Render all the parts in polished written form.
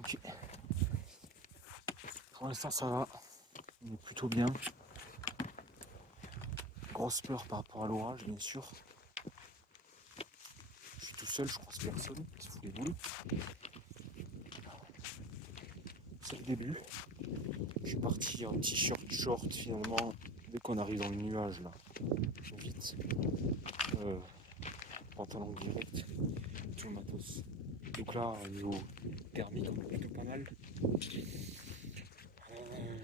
Ok. Pour l'instant ça va. On est plutôt bien. Grosse peur par rapport à l'orage, bien sûr. Je suis tout seul, je croise personne. Il se fout les boules. C'est le début. Je suis parti en t-shirt short finalement. Dès qu'on arrive dans le nuage là, vite. Pantalon direct, tout le matos. Donc là, au niveau thermique, on est plutôt pas mal.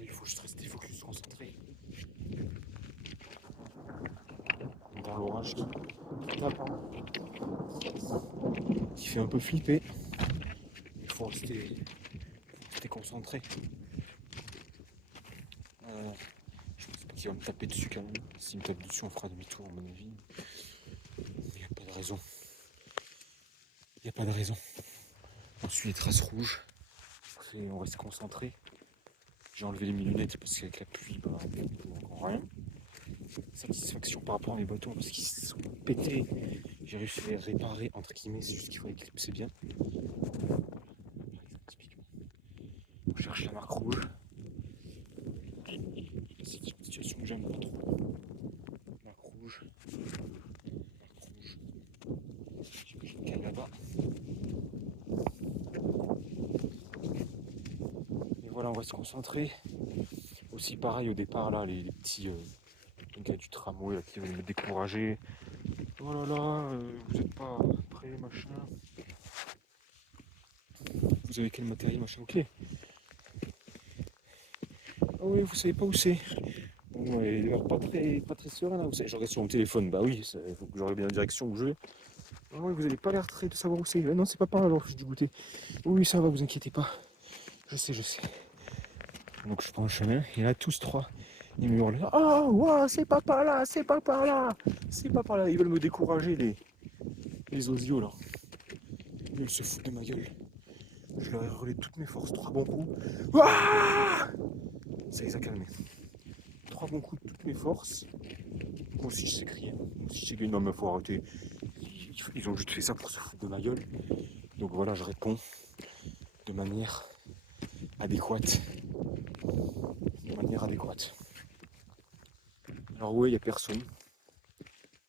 Il faut juste rester focus, concentré. Dans l'orage qui tape, hein, qui fait un peu flipper. Il faut rester concentré. Je pense pas qu'il va me taper dessus quand même. S'il me tape dessus, on fera demi-tour à mon avis. Il n'y a pas de raison. Il n'y a pas de raison. On suit les traces rouges. On reste concentré. J'ai enlevé mes lunettes parce qu'avec la pluie, bah, on ne voit encore rien. Satisfaction par rapport à mes bâtons parce qu'ils se sont pétés. J'ai réussi à les réparer entre guillemets, c'est juste qu'il faut éclipser bien. Typiquement. On cherche la marque rouge. C'est une situation que j'aime pas trop. Marque rouge. Marque rouge. J'imagine qu'elle est là-bas. Et voilà, on va se concentrer. Aussi pareil au départ là, les petits gars du tramway là, qui veulent me décourager. Oh là là, vous êtes pas prêts, machin. Vous avez quel matériel, machin, ok. Ah oui, vous savez pas où c'est. Bon, il a l'air pas très serein là. Vous savez, je regarde sur mon téléphone, bah oui, il faut que j'aurai bien la direction où je vais. Ah oui, vous avez pas l'air très de savoir où c'est. Non, c'est pas par là, alors j'ai dû goûter. Oui, ça va, vous inquiétez pas. Je sais. Donc je prends le chemin, et là tous trois, ils me hurlent. Ah, ouais, c'est pas par là, c'est pas par là, c'est pas par là. Ils veulent me décourager, les osios là. Ils se foutent de ma gueule. Je leur ai hurlé toutes mes forces, 3 bons coups. Ouah, ça les a calmés. 3 bons coups de toutes mes forces. Moi aussi je sais crier. Moi aussi je sais crier. Non mais faut arrêter. Ils ont juste fait ça pour se foutre de ma gueule. Donc voilà, je réponds de manière adéquate. Alors ouais, il n'y a personne.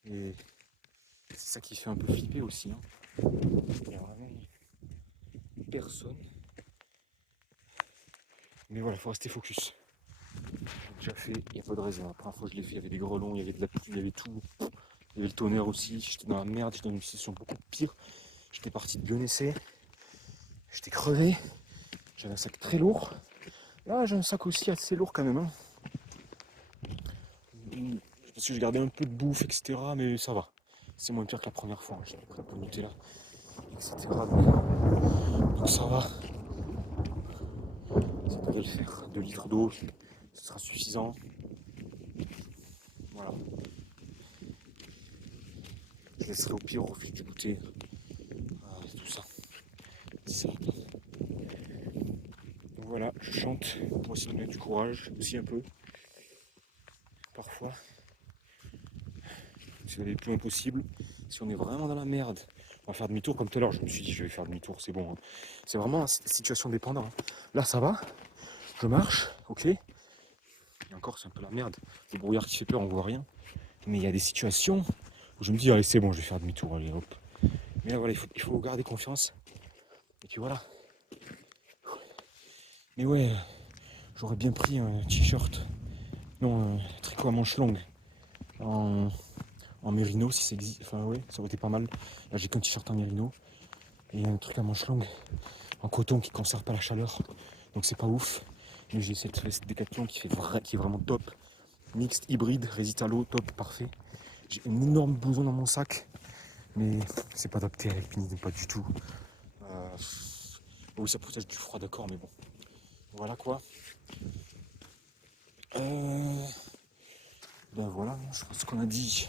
Et c'est ça qui fait un peu flipper aussi. Hein. Il n'y a vraiment personne. Mais voilà, il faut rester focus. J'ai déjà fait, il n'y a pas de raison. La première fois que je l'ai fait, il y avait des grelons, il y avait de la pluie, il y avait tout. Il y avait le tonnerre aussi. J'étais dans la merde, j'étais dans une situation beaucoup pire. J'étais parti de Bionessé. J'étais crevé. J'avais un sac très lourd. Là, j'ai un sac aussi assez lourd quand même. Hein. Parce que j'ai gardé un peu de bouffe, etc. Mais ça va. C'est moins pire que la première fois. Hein. J'ai pris un peu de Nutella, etc. Donc ça va. Ça devrait le faire. 2 litres d'eau, ce sera suffisant. Voilà. Je laisserai au pire au refuge du goûter. Tout ça. Ça. Donc voilà, je chante pour essayer de mettre du courage aussi un peu. Parfois. Si on est le plus impossible. Si on est vraiment dans la merde, on va faire demi-tour comme tout à l'heure. Je me suis dit je vais faire demi-tour, c'est bon. Hein. C'est vraiment une situation dépendante. Hein. Là ça va. Je marche, ok. Et encore c'est un peu la merde. Le brouillard qui fait peur, on voit rien. Mais il y a des situations où je me dis allez c'est bon, je vais faire demi-tour, allez hop. Mais là voilà, il faut garder confiance. Et puis voilà. Mais ouais, j'aurais bien pris un t-shirt. Non, un tricot à manches longues. En mérino si ça existe. Enfin ouais, ça aurait été pas mal. Là j'ai qu'un t-shirt en mérino. Et un truc à manches longues. En coton qui ne conserve pas la chaleur. Donc c'est pas ouf. Mais j'ai cette veste Decathlon qui est vraiment top. Mixte, hybride, résiste à l'eau, top, parfait. J'ai un énorme blouson dans mon sac. Mais c'est pas adapté à l'alpinisme, pas du tout. Oui, ça protège du froid, d'accord, mais bon. Voilà quoi. Ben voilà, je pense qu'on a dit.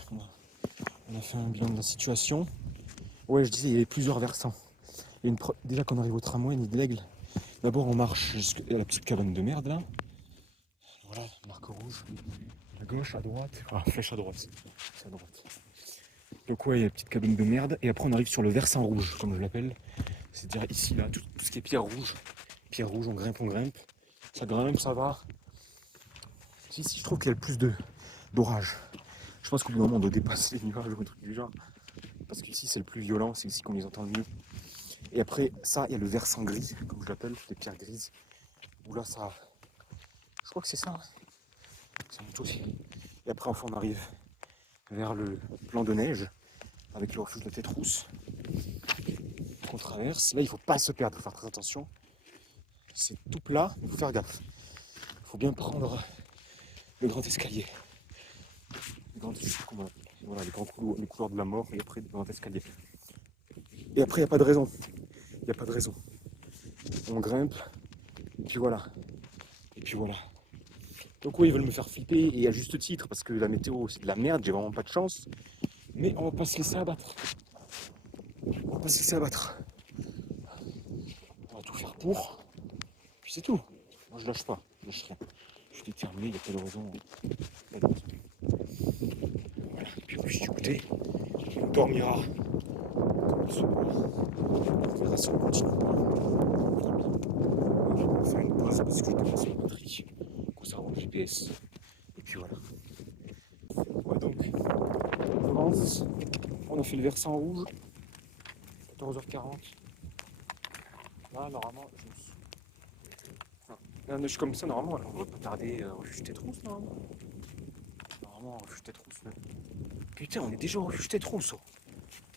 On a fait un bilan de la situation. Ouais, je disais, il y avait plusieurs versants. Déjà qu'on arrive au tramway, Nid d'Aigle. D'abord, on marche jusqu'à la petite cabane de merde là. Voilà, marque rouge. À gauche, à droite. Ah, flèche à droite. C'est à droite. Donc ouais, il y a la petite cabane de merde. Et après, on arrive sur le versant rouge, comme je l'appelle. C'est-à-dire ici, là, tout ce qui est pierre rouge. Pierre rouge, on grimpe, ça grimpe, ça va. Ici, je trouve qu'il y a le plus d'orage. Je pense qu'au bout d'un moment, on doit dépasser les nuages ou un truc du genre. Parce qu'ici, c'est le plus violent, c'est ici qu'on les entend le mieux. Et après, ça, il y a le versant gris, comme je l'appelle, les pierres grises. Où là, ça. Je crois que c'est ça. Hein. Ça monte aussi. Et après, enfin, on arrive vers le plan de neige, avec le refuge de Tétrousse, qu'on traverse. Là, il ne faut pas se perdre, il faut faire très attention. C'est tout plat, il faut faire gaffe. Il faut bien prendre le grand escalier. Voilà, les couloirs de la mort, et après, le grand escalier. Et après, il n'y a pas de raison. Il n'y a pas de raison. On grimpe, et puis voilà. Et puis voilà. Donc oui, ils veulent me faire flipper, et à juste titre, parce que la météo, c'est de la merde, j'ai vraiment pas de chance. Mais on va pas se laisser abattre. On va pas se laisser abattre. On va tout faire pour. Puis c'est tout. Moi je lâche pas, je lâche rien. Je suis déterminé, il n'y a pas de raison. Pas de raison. Voilà, et puis je suis goûté. On dormira comme il se doit. On verra si on continue. Je vais faire une pause parce que je commence la batterie concernant le GPS. Et puis voilà. Ouais donc, on commence. On a fait le versant rouge. 14h40. Là, normalement, un neige comme ça, normalement, on va pas tarder au refuge Tétrousse, normalement. Normalement, au refuge Tétrousse. Putain, on est déjà au refuge Tétrousse.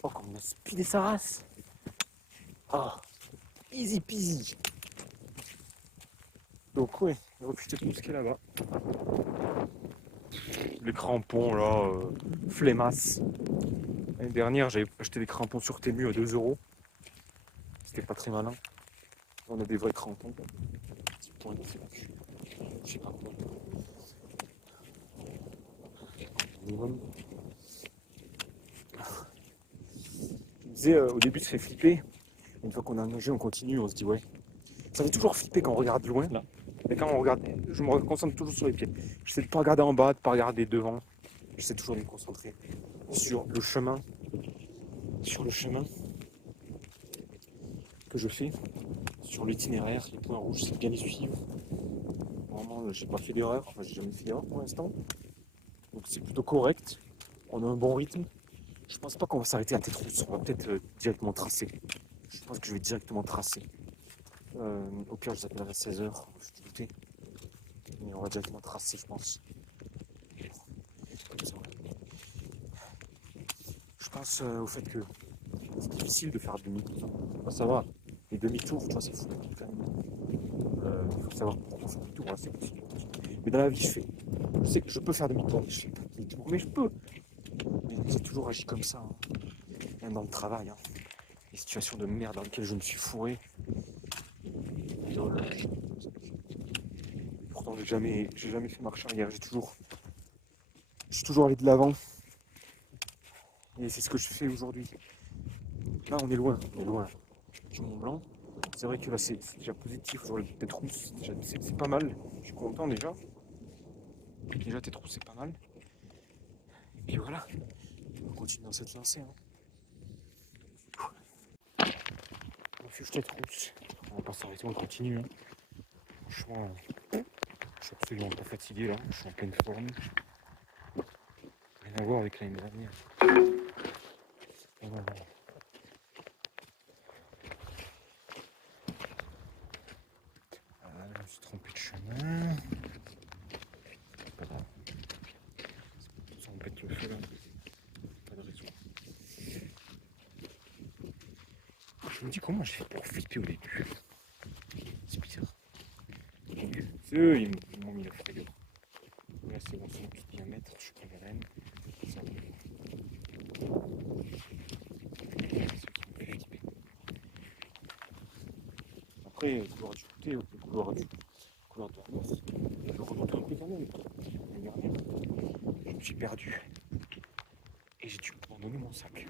Oh, comme on a speedé sa race. Ah, easy peasy. Donc, ouais, le refuge Tétrousse qui est là-bas. Les crampons, là, flemmasses. L'année dernière, j'avais acheté des crampons sur Temu à 2€. C'était pas très malin. On a des vrais crampons. Petit point de là-dessus. Je sais pas comment. Minimum. Je me disais, au début, ça fait flipper. Une fois qu'on a nagé, on continue, on se dit, ouais. Ça fait toujours flipper quand on regarde loin, là. Mais quand on regarde, je me concentre toujours sur les pieds. J'essaie de ne pas regarder en bas, de ne pas regarder devant. J'essaie toujours de me concentrer sur le chemin. Sur le chemin que je fais. Sur l'itinéraire, les points rouges, c'est bien les suivre. Normalement, j'ai pas fait d'erreur. Enfin, j'ai jamais fait d'erreur pour l'instant. Donc c'est plutôt correct. On a un bon rythme. Je pense pas qu'on va s'arrêter à Tétrousse. On va peut-être directement tracer. Je pense que je vais directement tracer. Au pire, je vous appellerai à 16h. Je suis dégoûté. Mais on va directement tracer, je pense. Comme ça, ouais. Je pense au fait que c'est difficile de faire demi-tour. Enfin, ça va. Les demi-tours, tu vois, c'est fou quand même. Il faut savoir pourquoi on fait demi-tour, hein, c'est possible. Mais dans la vie, je sais que je peux faire demi-tour, mais je fais pas demi-tour. Mais je peux. Mais j'ai toujours agi comme ça. Hein. Même dans le travail. Hein. Les situations de merde dans lesquelles je me suis fourré. Pourtant, j'ai jamais fait marche arrière. J'ai toujours allé de l'avant. Et c'est ce que je fais aujourd'hui. Là, on est loin du Mont Blanc. C'est vrai que là, c'est déjà positif. Genre, Tétrousse, c'est pas mal. Je suis content déjà. Déjà, Tétrousse, c'est pas mal. Et puis voilà. On continue dans cette lancée. Hein. Refuge Tétrousse. On va pas s'arrêter, on continue. Hein. Franchement, je suis absolument pas fatigué là. Je suis en pleine forme. Rien à voir avec l'année dernière. Voilà. Je me suis trompé de chemin. C'est pas grave. Ça embête le feu là. Pas de raison. Je me dis comment j'ai fait pour flipper au début. C'est bizarre. C'est eux, ils m'ont mis le frayeur. Là c'est bon, c'est plus bien mettre, je suis pas les rênes. Ça va. C'est ceux qui m'ont fait flipper. Après, le couloir du côté, le couloir de la mort, je remonte un peu quand même. L'année dernière, je me suis perdu. Et j'ai dû abandonner mon sac.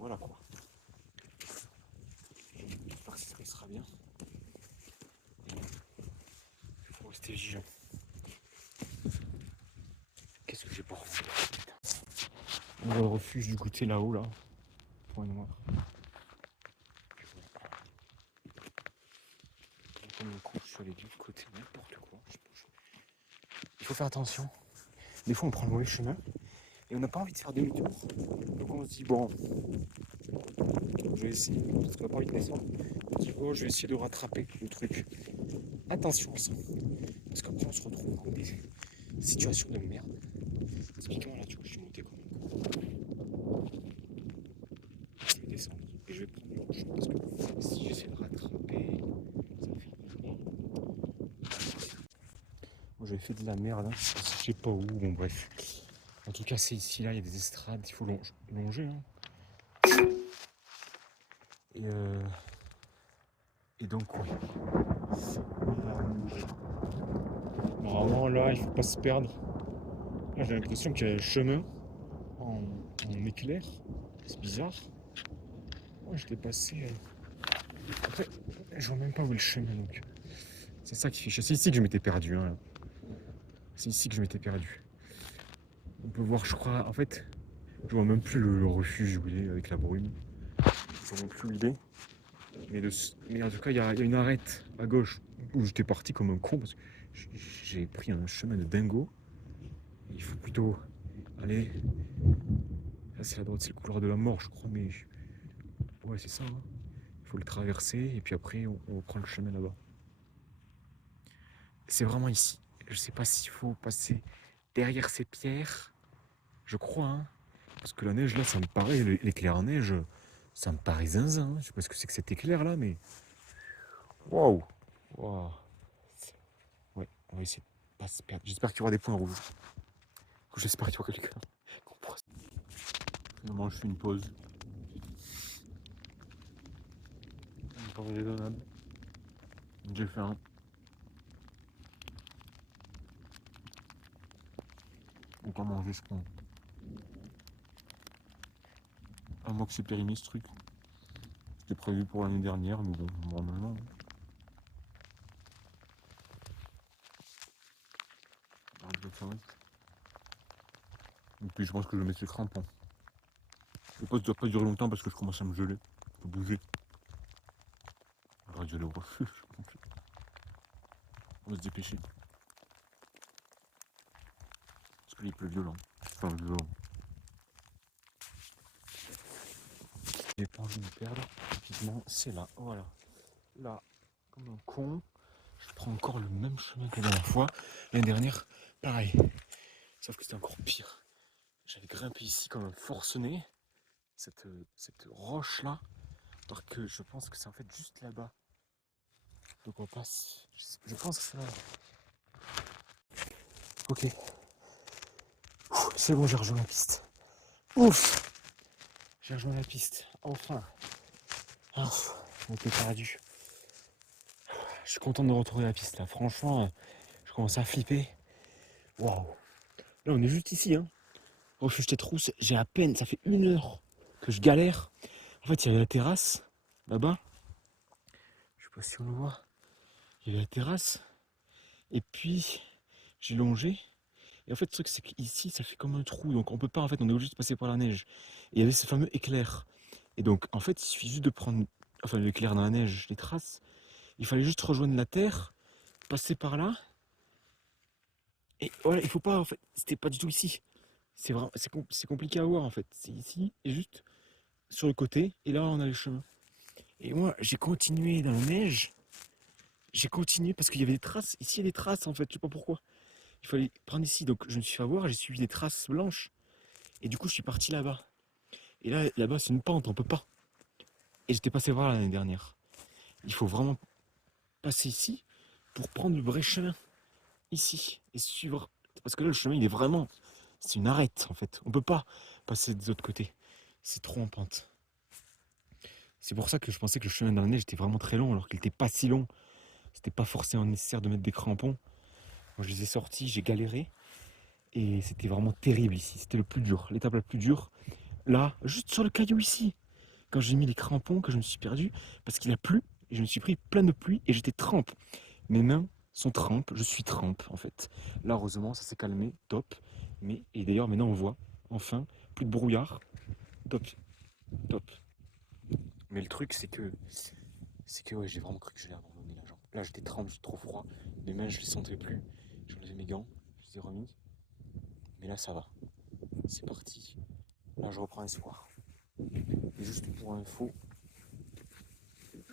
voilà quoi. J'espère que ça sera bien. Il faut rester vigilant. Qu'est-ce que j'ai pour vous? On va le refuge du côté là-haut là. Point noir. Comme le coup, je suis allé du côté n'importe quoi. Il faut faire attention. Des fois on prend le mauvais chemin et on n'a pas envie de faire demi-tour. Donc on se dit bon, je vais essayer, parce qu'on n'a pas envie de descendre. On se dit bon, je vais essayer de rattraper le truc. Attention à ça. Parce qu'après on se retrouve dans des situations de merde. Typiquement là, tu vois, je suis monté comme un con. Je vais descendre et je vais prendre le rouge parce que si j'essaie de rattraper, ça va faire de la merde. Moi j'avais fait de la merde, hein. Je sais pas où, bon bref. En tout cas c'est ici, là, il y a des estrades, il faut longer. Hein. Et donc ouais. Normalement là, il faut pas se perdre. Là j'ai l'impression qu'il y a un chemin en éclair. C'est bizarre. Moi j'étais passé. Après, je vois même pas où est le chemin donc. C'est ça qui fait chier. C'est ici que je m'étais perdu. Hein. C'est ici que je m'étais perdu. On peut voir, je crois, en fait, je vois même plus le refuge où il est avec la brume. Je vois même plus où il est. Mais en tout cas, il y a une arête à gauche où j'étais parti comme un con parce que j'ai pris un chemin de dingo. Il faut plutôt aller. Là, c'est la droite, c'est le couloir de la mort, je crois, mais. Ouais, c'est ça. Hein. Il faut le traverser et puis après, on reprend le chemin là-bas. C'est vraiment ici. Je sais pas s'il faut passer derrière ces pierres. Je crois, hein. Parce que la neige, là, ça me paraît, l'éclair en neige, ça me paraît zinzin. Hein. Je sais pas ce que c'est que cet éclair là, mais. Waouh! Waouh! Ouais, on va essayer de pas se perdre. J'espère qu'il y aura des points rouges. J'espère qu'il y aura quelqu'un. Finalement, je fais une pause. Une pause raisonnable. J'ai faim. Donc à manger, je prends. À moins que c'est périmé ce truc. C'était prévu pour l'année dernière, mais bon, normalement. Et puis je pense que je vais mettre les crampons. Le poste ne doit pas durer longtemps parce que je commence à me geler. Je peux bouger. J'aurais dû aller au refuge. On va se dépêcher. Parce qu'il est plus violent. Enfin, violent. J'ai pas envie de me perdre. Rapidement, c'est là. Voilà. Là, comme un con. Je prends encore le même chemin que la dernière fois. L'année dernière, pareil. Sauf que c'était encore pire. J'avais grimpé ici comme un forcené. Cette roche là. Alors que je pense que c'est en fait juste là-bas. Donc on passe. Je pense que c'est là. Ok. C'est bon, j'ai rejoint la piste. Ouf! J'ai rejoint la piste. Enfin. On était perdu. Je suis content de retrouver la piste là. Franchement, je commence à flipper. Waouh! Là, on est juste ici, hein. Refuge Tétrousse. J'ai à peine, ça fait 1 heure que je galère. En fait, il y a la terrasse là-bas. Je sais pas si on le voit. Il y a la terrasse. Et puis, j'ai longé. Et en fait, le truc, c'est qu'ici, ça fait comme un trou. Donc, on peut pas, en fait, on est obligé de passer par la neige. Et il y avait ce fameux éclair. Et donc, en fait, il suffit juste de prendre, enfin, l'éclair dans la neige, les traces. Il fallait juste rejoindre la terre, passer par là. Et voilà, il faut pas, en fait, c'était pas du tout ici. C'est vraiment, c'est compliqué à voir, en fait. C'est ici, et juste sur le côté. Et là, on a le chemin. Et moi, j'ai continué dans la neige. J'ai continué parce qu'il y avait des traces. Ici, il y a des traces, en fait. Je sais pas pourquoi. Il fallait prendre ici. Donc, je me suis fait avoir. J'ai suivi des traces blanches. Et du coup, je suis parti là-bas. Et là, là-bas, c'est une pente. On peut pas. Et j'étais passé voir l'année dernière. Il faut vraiment passer ici pour prendre le vrai chemin. Ici. Et suivre. Parce que là, le chemin, il est vraiment. C'est une arête, en fait. On peut pas passer des autres côtés. C'est trop en pente. C'est pour ça que je pensais que le chemin dans la neige était vraiment très long, alors qu'il n'était pas si long. C'était pas forcément nécessaire de mettre des crampons. Moi, je les ai sortis, j'ai galéré. Et c'était vraiment terrible ici. C'était le plus dur, l'étape la plus dure. Là, juste sur le caillou ici. quand j'ai mis les crampons que je me suis perdu parce qu'il a plu et je me suis pris plein de pluie et j'étais trempe. Mes mains sont trempes, je suis trempe en fait. Là, heureusement, ça s'est calmé, top. Mais, et d'ailleurs, maintenant on voit, enfin, plus de brouillard, top, top. Mais le truc, c'est que ouais, j'ai vraiment cru que j'allais abandonner la jambe. Là, j'étais trempe, j'étais trop froid. Mes mains, je les sentais plus. J'ai enlevé mes gants, je les ai remis. Mais là, ça va. C'est parti. Là, je reprends espoir. Et juste pour info,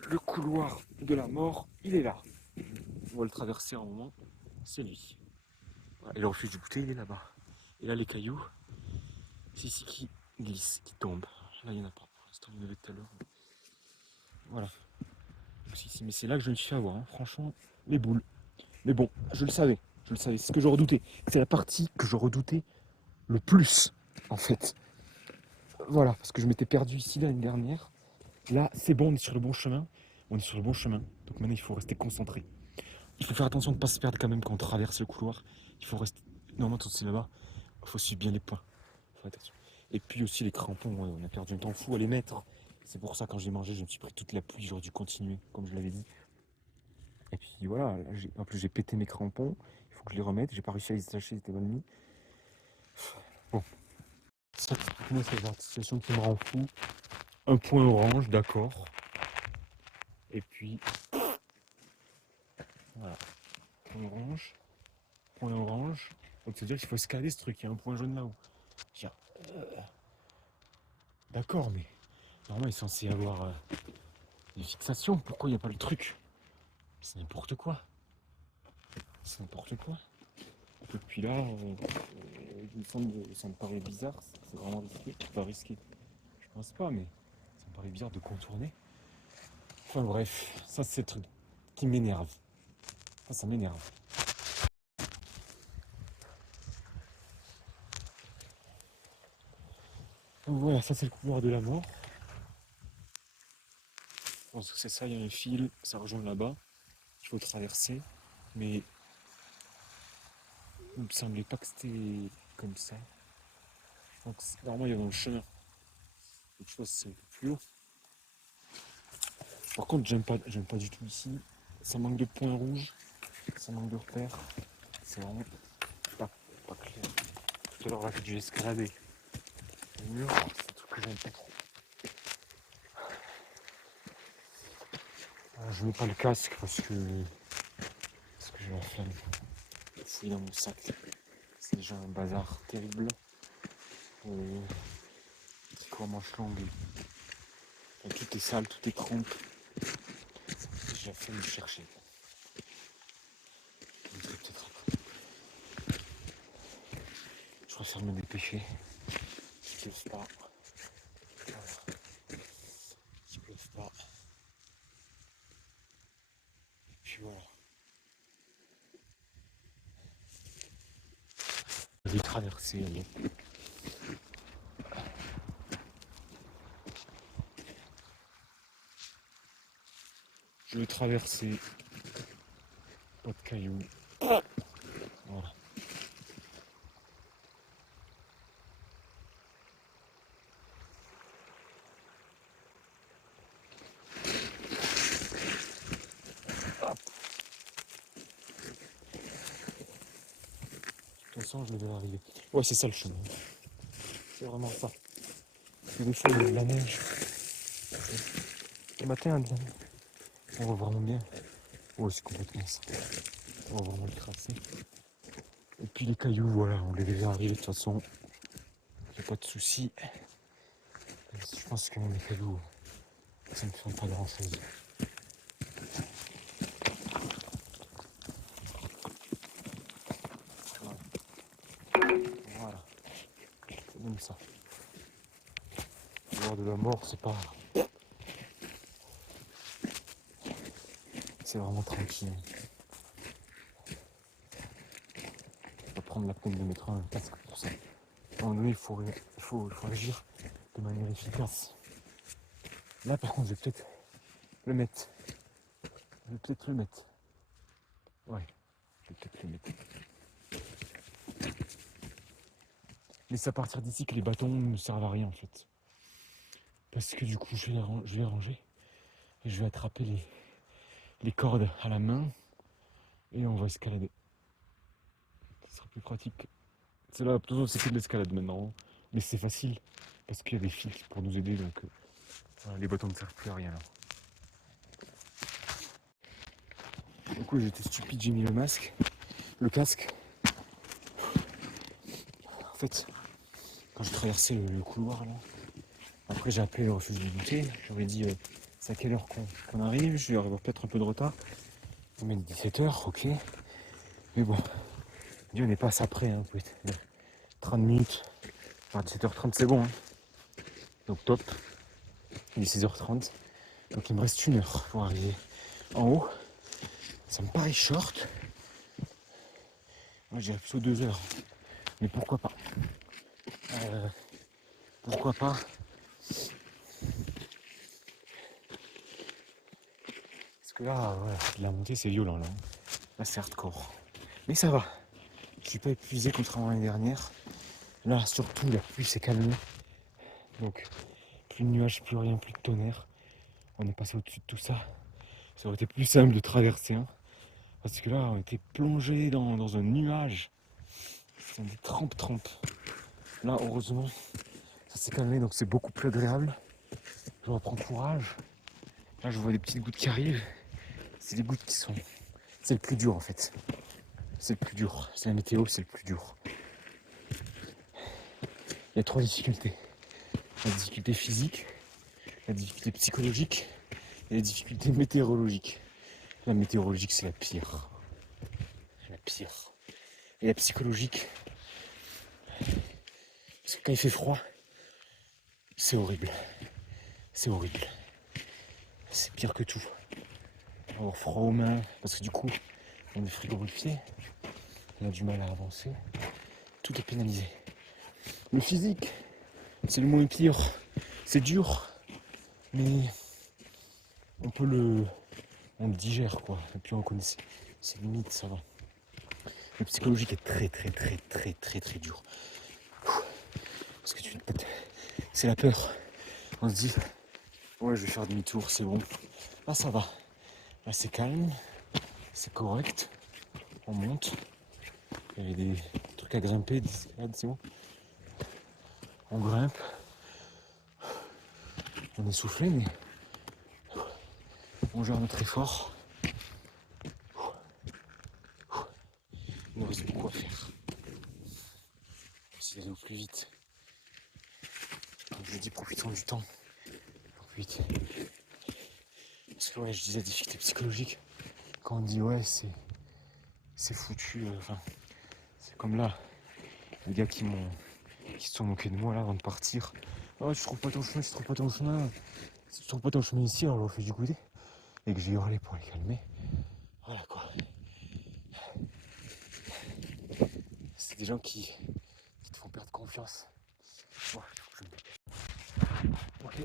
le couloir de la mort, il est là. On va le traverser un moment. C'est lui. Voilà. Et le refuge du goûter, il est là-bas. Et là, les cailloux, c'est ici qui glissent, qui tombent. Là, il n'y en a pas. Pour l'instant, il y en avait tout à l'heure. Voilà. Donc, ici. Mais c'est là que je me suis fait avoir. Hein. Franchement, les boules. Mais bon, je le savais. Je le savais. C'est ce que je redoutais. C'est la partie que je redoutais le plus, en fait. Voilà, parce que je m'étais perdu ici l'année dernière. Là, c'est bon, on est sur le bon chemin. On est sur le bon chemin. Donc maintenant, il faut rester concentré. Il faut faire attention de ne pas se perdre quand même quand on traverse le couloir. Il faut rester. Normalement, tout c'est là-bas. Il faut suivre bien les points. Faut attention. Et puis aussi les crampons, ouais, on a perdu un temps fou à les mettre. C'est pour ça quand j'ai mangé, je me suis pris toute la pluie, j'aurais dû continuer, comme je l'avais dit. Et puis voilà, là, en plus j'ai pété mes crampons, il faut que je les remette, j'ai pas réussi à les attacher, ils étaient mal mis. Bon, ça typiquement c'est la situation qui me rend fou. Un point orange, d'accord. Et puis voilà, point orange. Donc c'est-à-dire qu'il faut escalader ce truc, il y a un point jaune là-haut. Tiens, d'accord, mais normalement il est censé y avoir des fixations, pourquoi il n'y a pas le truc? C'est n'importe quoi. C'est n'importe quoi. Et puis là, ça me paraît bizarre, c'est vraiment risqué. Pas risqué, je pense pas, mais ça me paraît bizarre de contourner. Enfin bref, ça c'est le truc qui m'énerve. Ça m'énerve. Donc voilà, ça c'est le couloir de la mort. Je pense que c'est ça, il y a un fil, ça rejoint là-bas. Il faut traverser, mais il me semblait pas que c'était comme ça. Je pense que normalement il y avait un chemin. Quelque chose c'est un peu plus haut. Par contre, j'aime pas du tout ici. Ça manque de points rouges, ça manque de repères. C'est vraiment pas clair. Tout à l'heure, là, j'ai dû escalader le mur. C'est un truc que j'aime pas trop. Je mets pas le casque parce que j'ai la flemme. Je fouille dans mon sac. C'est déjà un bazar terrible. Tricot à manches longues. Enfin, tout est sale, tout est trempe. J'ai la flemme de chercher. Je vais peut-être après. Je préfère me dépêcher. Qui pleuve pas. Voilà. Qui pleuve pas. Et puis voilà. Je vais traverser. Allez. Je vais traverser. Pas de cailloux. Voilà. De toute façon, je vais arriver. Ouais, c'est ça le chemin. C'est vraiment ça. Parce que des fois, il y a de la neige. Le matin, il y a de la neige. On voit vraiment bien. Ouais, c'est complètement ça. On va vraiment le tracer. Et puis les cailloux, voilà, on les verrait arriver de toute façon. Il n'y a pas de souci. Je pense que les cailloux, ça ne fait pas grand chose. Voilà. C'est comme ça. Le bord de la mort, c'est pas. C'est vraiment tranquille. On va prendre la peine de mettre un casque pour ça. À un moment donné, il faut agir de manière efficace. Là, par contre, je vais peut-être le mettre. Ouais, je vais peut-être le mettre. Mais c'est à partir d'ici que les bâtons ne servent à rien en fait. Parce que du coup, je vais ranger et je vais attraper les cordes à la main et on va escalader. Ce sera plus pratique. C'est là, plutôt c'est que de l'escalade maintenant. Mais c'est facile parce qu'il y a des fils pour nous aider, donc voilà, les bâtons ne servent plus à rien. Du coup, j'étais stupide, j'ai mis le casque. En fait, quand je traversais le couloir là, après j'ai appelé le refuge du goûter, j'aurais dit c'est à quelle heure qu'on arrive, je vais avoir peut-être un peu de retard. On met 17h, ok. Mais bon, Dieu n'est pas à ça près, hein, peut-être 30 minutes. Enfin 17h30 c'est bon. Hein. Donc top. Il est 16h30. Donc il me reste 1 heure pour arriver en haut. Ça me paraît short. Moi j'ai plutôt 2 heures. Mais pourquoi pas Pourquoi pas Parce que là, voilà, la montée c'est violent là. Là c'est hardcore. Mais ça va. Je suis pas épuisé contrairement à l'année dernière. Là surtout la pluie s'est calmée. Donc plus de nuages, plus rien, plus de tonnerre. On est passé au-dessus de tout ça. Ça aurait été plus simple de traverser. Hein, parce que là on était plongé dans un nuage. C'est des trempes. Là heureusement ça s'est calmé donc c'est beaucoup plus agréable. Je reprends courage. Là je vois des petites gouttes qui arrivent. C'est des gouttes qui sont... C'est le plus dur en fait. C'est le plus dur. C'est la météo, c'est le plus dur. Il y a 3 difficultés. La difficulté physique, la difficulté psychologique et la difficulté météorologique. La météorologique c'est la pire. La pire. Et la psychologique, parce que quand il fait froid, c'est horrible. C'est horrible. C'est pire que tout. Avoir froid aux mains, parce que du coup, on est frigorifié, on a du mal à avancer. Tout est pénalisé. Le physique, c'est le moins pire. C'est dur, mais on le digère quoi. Et puis on connaît ses limites, ça va. Le psychologique est très dur. Parce que c'est la peur. On se dit, ouais, je vais faire demi-tour, c'est bon. Là, ça va. Là, c'est calme, c'est correct. On monte. Il y a des trucs à grimper, des escalades, c'est bon. On grimpe. On est soufflé, mais on gère notre effort. Il nous reste beaucoup à faire. Essayer d'aller au plus vite. Comme je dis, profitons du temps. Au plus vite. Parce que ouais, je disais difficulté psychologique. Quand on dit ouais, c'est foutu. Enfin, c'est comme là, les gars qui se sont moqués de moi là avant de partir. Oh, tu trouves pas ton chemin, tu trouves pas ton chemin. Si tu trouves pas ton chemin ici, alors on fait du goûter. Et que j'ai hurlé pour les calmer. Voilà quoi. C'est des gens qui te font perdre confiance. Ouais, faut que je me dépêche. Ok,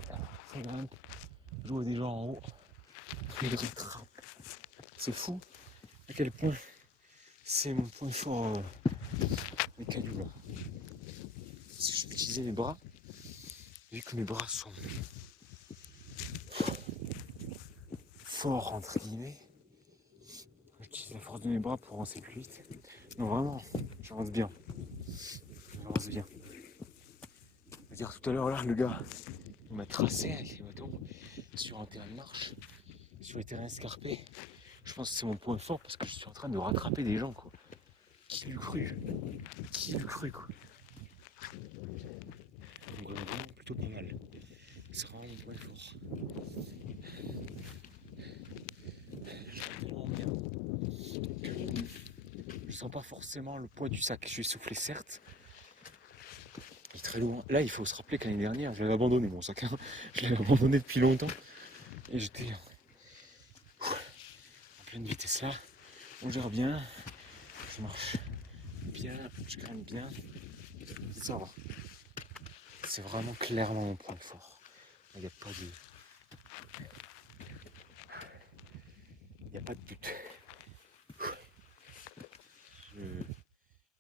ça grimpe. Je vois des gens en haut. Et ils rattrapent. C'est fou à quel point c'est mon point fort, les cailloux là. Parce que je vais utiliser mes bras. Vu que mes bras sont forts entre guillemets, j'utilise la force de mes bras pour avancer plus vite. Non vraiment, j'avance bien. J'avance bien. Je veux dire tout à l'heure là, le gars, il m'a tracé avec les bâtons sur un terrain de marche, sur les terrains escarpés. Je pense que c'est mon point fort parce que je suis en train de rattraper des gens quoi. Qui l'eût cru? Qui l'eût cru quoi? Donc vraiment plutôt pas mal. C'est vraiment mon point fort. Je vais tellement bien que je sens pas forcément le poids du sac. Je suis essoufflé certes. Il est très loin. Là il faut se rappeler que l'année dernière je l'avais abandonné mon sac. Hein. Je l'avais abandonné depuis longtemps. Et j'étais en pleine vitesse là. On gère bien. Je marche bien. Je grimpe bien. Ça va. C'est vraiment clairement mon point fort. Il n'y a pas de. Il n'y a pas de but.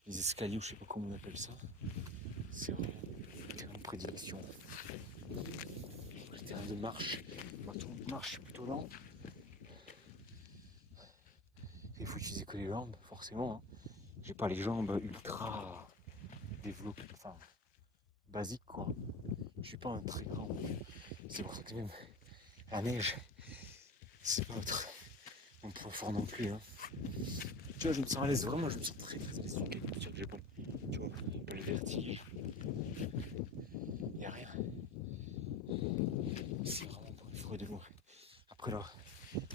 Les escaliers, je sais pas comment on appelle ça. C'est vraiment une prédilection. terrain de marche. Moi, tour de marche, je suis plutôt lent. Il faut utiliser que les jambes, forcément. Hein. J'ai pas les jambes ultra développées, enfin basiques quoi. Je suis pas un très grand. C'est pour ça que même la neige, c'est pas mon point fort non plus. Hein. Tu vois, je me sens à l'aise, vraiment, je me sens très très à l'aise sur quelque chose que j'ai pas. Tu vois, un peu le vertige. Y a rien. C'est vraiment pour une forêt de loin. Après là,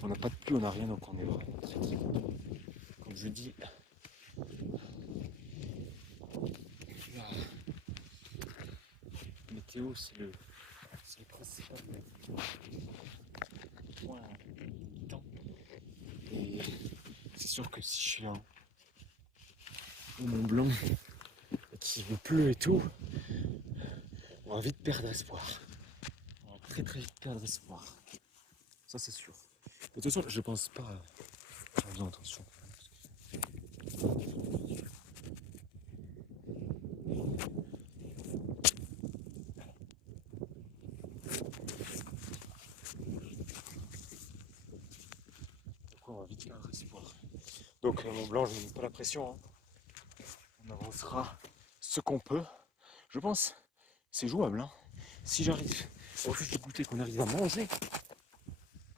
on n'a pas de pluie, on n'a rien, donc on est vraiment très très content. Comme je dis, la météo, c'est le principal point limitant. Et c'est sûr que si je suis là au Mont Blanc et qu'il me pleut et tout, on va vite perdre espoir. On va très très vite perdre espoir. Ça c'est sûr. De toute façon, je pense pas. En faisant attention. Donc on va vite perdre espoir. Donc Mont Blanc, je ne mets pas la pression. Hein. On avancera ce qu'on peut. Je pense c'est jouable. Hein. Si j'arrive au refuge du goûter, qu'on arrive à manger,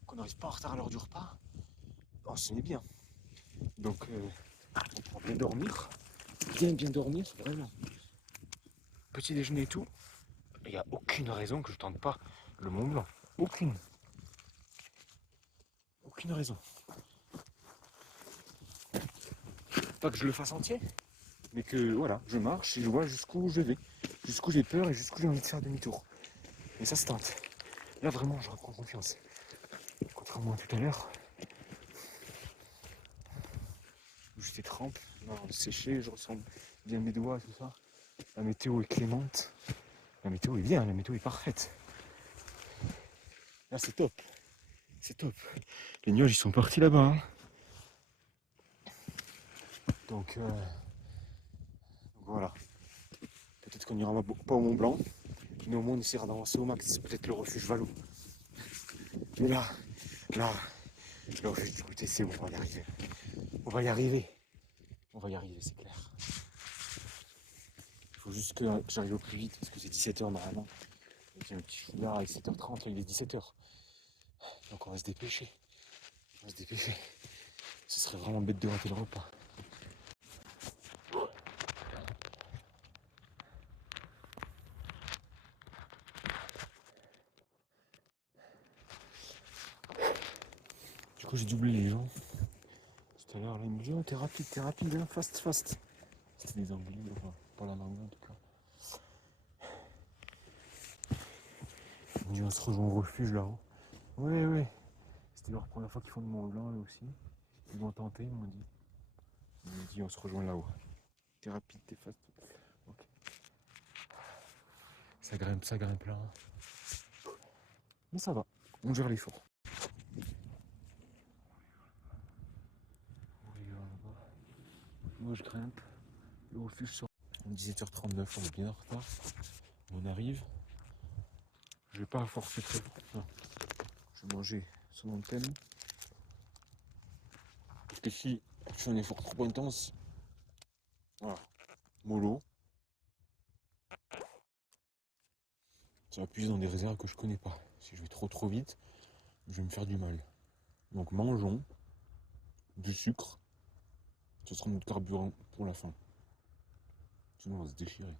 qu'on n'arrive pas en retard à l'heure du repas, oh, ce n'est bien. Donc on pourra bien dormir. Bien dormir, vraiment. Petit déjeuner et tout. Il n'y a aucune raison que je tente pas le Mont Blanc. Aucune. Aucune raison. Pas que je le fasse entier, mais que voilà, je marche et je vois jusqu'où je vais, jusqu'où j'ai peur et jusqu'où j'ai envie de faire demi-tour. Et ça se tente. Là vraiment, je reprends confiance. Contrairement à tout à l'heure, où j'étais trempe, là, séché, je ressens bien mes doigts, tout ça. La météo est clémente. La météo est bien, la météo est parfaite. Là, c'est top. C'est top. Les nuages, ils sont partis là-bas. Hein. Donc, voilà. Peut-être qu'on n'ira pas au Mont Blanc, mais au moins on essaiera d'avancer au max. C'est peut-être le refuge Valo. Mais là, le refuge du goûter, c'est bon, on va y arriver. On va y arriver. On va y arriver, c'est clair. Il faut juste que j'arrive au plus vite, parce que c'est 17h normalement. J'ai un petit foulard avec 7h30, là il est 17h. Donc on va se dépêcher. On va se dépêcher. Ce serait vraiment bête de rater le repas. Du coup j'ai doublé les gens. Tout à l'heure là ils me disent oh, t'es rapide, hein, fast. C'était des Anglais, enfin, pas la langue en tout cas. Ils me disent on se rejoint au refuge là-haut. Ouais. C'était leur première fois qu'ils font du Mont Blanc là aussi. Ils m'ont tenté, ils m'ont dit. Ils m'ont dit on se rejoint là-haut. T'es rapide, t'es fast. Ok. Ça grimpe là. Mais ça va, on gère l'effort. Moi je grimpe. Le refuge sort. 17h39, on est bien en retard. On arrive. Je vais pas forcer très vite. Non. Je vais manger son antenne. Parce que si je fais un effort trop intense, voilà, mollo, ça va puiser dans des réserves que je connais pas. Si je vais trop vite, je vais me faire du mal. Donc mangeons du sucre. Ce sera notre carburant pour la fin. Sinon on va se déchirer.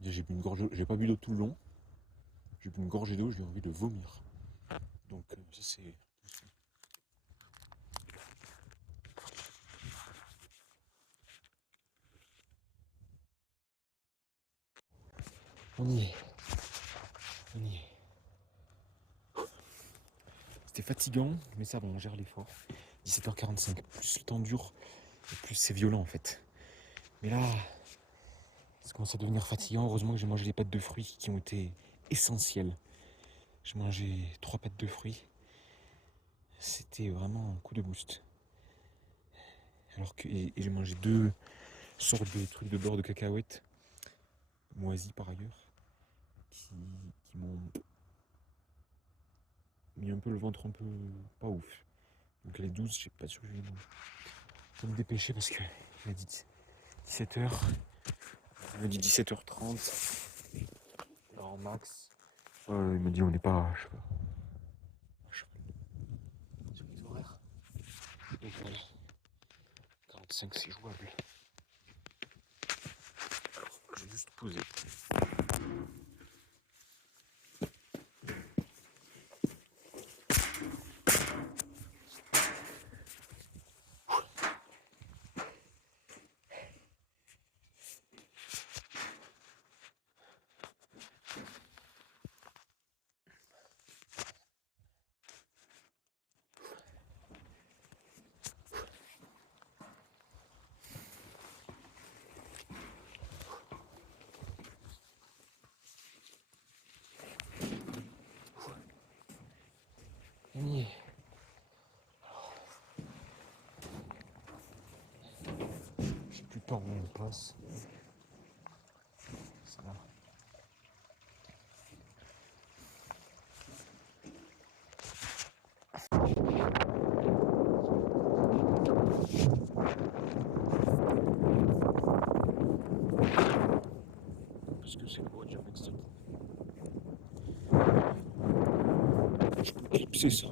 J'ai bu une gorgée, j'ai pas bu d'eau tout le long. J'ai bu une gorgée d'eau, j'ai envie de vomir. Donc ça c'est. On y est. On y est. C'était fatigant, mais ça va, on gère l'effort. 17h45, plus le temps dure, plus c'est violent en fait. Mais là, ça commence à devenir fatigant. Heureusement que j'ai mangé des pâtes de fruits qui ont été essentielles. J'ai mangé 3 pâtes de fruits. C'était vraiment un coup de boost. Et j'ai mangé 2 sortes de trucs de beurre de cacahuète, moisis par ailleurs, qui m'ont mis un peu le ventre un peu pas ouf. Donc les 12, j'ai pas sûr que je vais me dépêcher parce qu'il m'a dit 17h. Il m'a dit 17h30. Là en max. Il m'a dit on n'est pas, je sais pas, sur les horaires. Donc voilà. 45 c'est jouable. Alors, j'ai juste posé. Gagné. Je sais plus par où on passe. Ça va. Parce que c'est le voiture externe. Je peux clipser ça.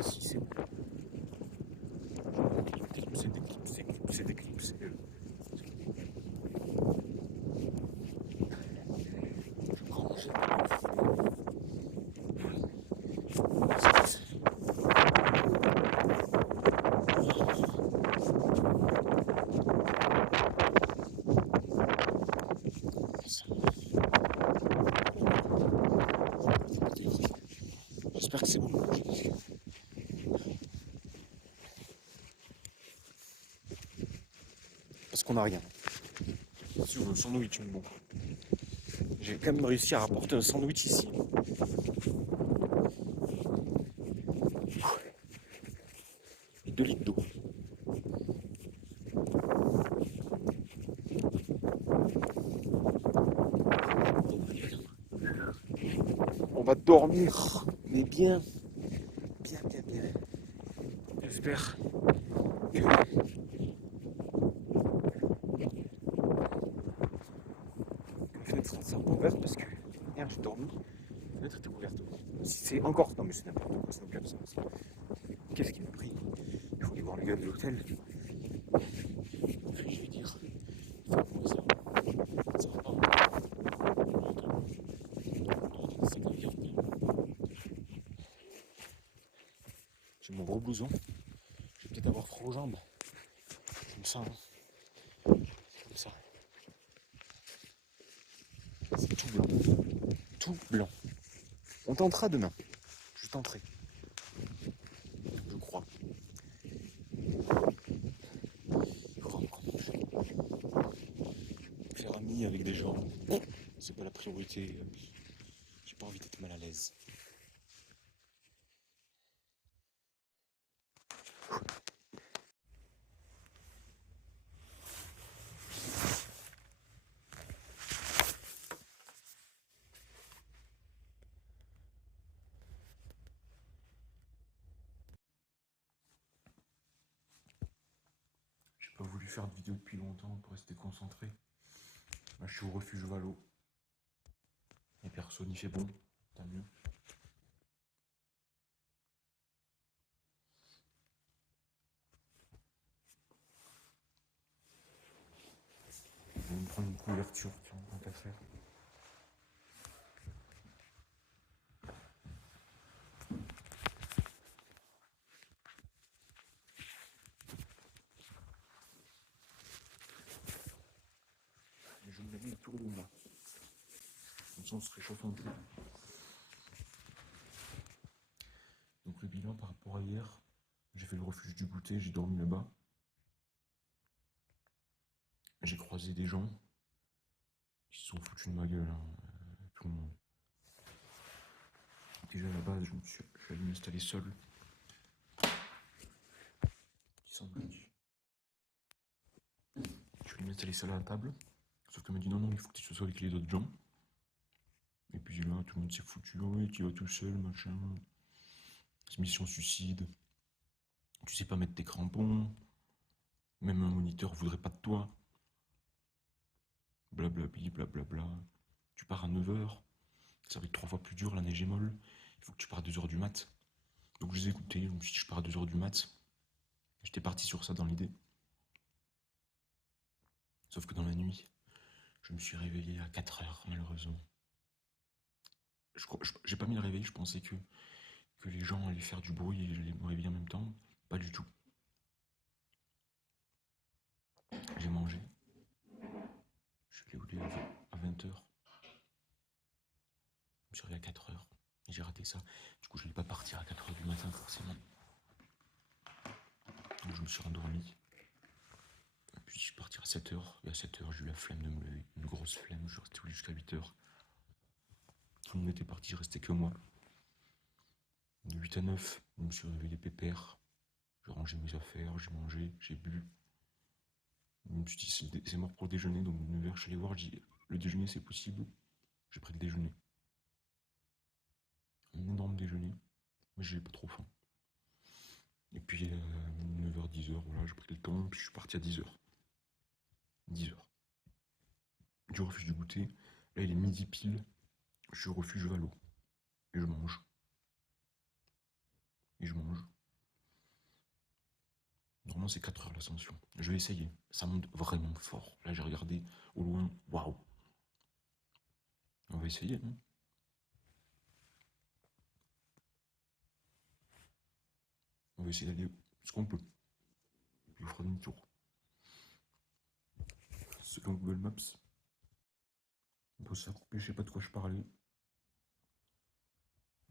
Si c'est bon. Clipser, déclipser. Je prends mon jet. J'espère que c'est bon. Parce qu'on n'a rien. Sur le sandwich, mais bon. J'ai quand même réussi à rapporter un sandwich ici. Et 2 litres d'eau. On va dormir, mais bien. Bien. J'espère que la fenêtre sera pas ouverte parce que hier j'ai dormi, la fenêtre était ouverte. Si c'est encore. Non mais c'est n'importe quoi, c'est donc ça. Qu'est-ce qui m'a pris? Il faut aller voir le gars de l'hôtel. Puis je vais dire, fais-moi ça. Ça va pas. C'est comme hier. J'ai mon gros blouson. Je vais peut-être avoir froid aux jambes. Comme ça. Comme ça. C'est tout blanc. Tout blanc. On tentera demain. Je tenterai. Je crois. Faire ami avec des gens, c'est pas la priorité. J'ai pas envie d'être mal à l'aise. J'ai pas voulu faire de vidéo depuis longtemps pour rester concentré. Là, je suis au refuge Valo. Et personne n'y fait bon, tant mieux. Je vais me prendre une couverture, tiens, tant qu'à faire. Et je me mets autour de moi. Comme ça, on se réchauffe un peu. Donc le bilan par rapport à hier, j'ai fait le refuge du goûter, j'ai dormi là-bas. J'ai croisé des gens qui se sont foutus de ma gueule, hein. Tout le monde. Déjà à la base, je suis allé m'installer seul. Petit sandwich. Je suis allé m'installer seul à la table. Sauf qu'elle m'a dit non, non, il faut que tu sois avec les autres gens. Et puis là, tout le monde s'est foutu. Ah ouais, tu vas tout seul, machin. C'est mission suicide. Tu sais pas mettre tes crampons. Même un moniteur voudrait pas de toi. Blablabli, blablabla. Tu pars à 9h. Ça va être 3 fois plus dur, la neige est molle. Il faut que tu pars à 2h du mat. Donc je les ai écoutés. Je me suis dit, je pars à 2h du mat. J'étais parti sur ça dans l'idée. Sauf que dans la nuit, je me suis réveillé à 4h, malheureusement. J'ai pas mis le réveil, je pensais que les gens allaient faire du bruit et j'allais me réveiller en même temps. Pas du tout. J'ai mangé. Je suis allé au lit à 20h. Je me suis réveillé à 4h. Et j'ai raté ça. Du coup, je n'allais pas partir à 4h du matin, forcément. Donc je me suis rendormi. Et puis je suis parti à 7h. Et à 7h, j'ai eu la flemme de me lever. Une grosse flemme. Je suis resté au lit jusqu'à 8h. Tout le monde était parti, il restait que moi. De 8 à 9, je me suis réveillé pépère. J'ai rangé mes affaires, j'ai mangé, j'ai bu. Je me suis dit, c'est mort pour le déjeuner. Donc 9h, je suis allé voir, je dis, le déjeuner c'est possible. J'ai pris le déjeuner. Un énorme déjeuner. Mais j'ai pas trop faim. Et puis 9h, 10h, voilà, j'ai pris le temps, puis je suis parti à 10h. 10h. Du refuge du goûter. Là, il est midi pile. Je suis au refuge Valo. Et je mange. Et je mange. Normalement, c'est 4 heures l'ascension. Je vais essayer. Ça monte vraiment fort. Là, j'ai regardé au loin. Waouh. On va essayer, non? On va essayer d'aller ce qu'on peut. Puis on fera demi-tour. Selon Google Maps. Bon, ça a coupé, je sais pas de quoi je parlais.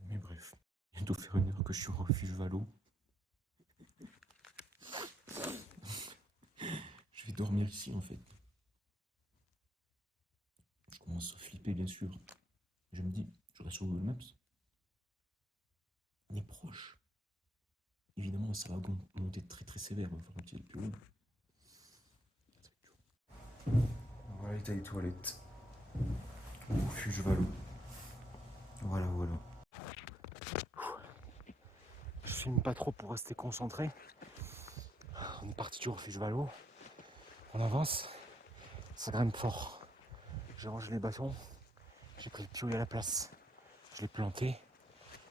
Mais bref. Il doit faire 1 heure que je suis au refuge Valo. Je vais dormir ici, en fait. Je commence à flipper, bien sûr. Je me dis, je reste sur Google Maps. On est proche. Évidemment, ça va monter très très sévère. Il va falloir qu'il y ait plus loin. Voilà l'état des toilettes. Refuge Valo. Voilà, voilà. Je filme pas trop pour rester concentré. On est parti du refuge Valo. On avance. Ça grimpe fort. J'ai rangé les bâtons. J'ai pris le piolet à la place. Je l'ai planté.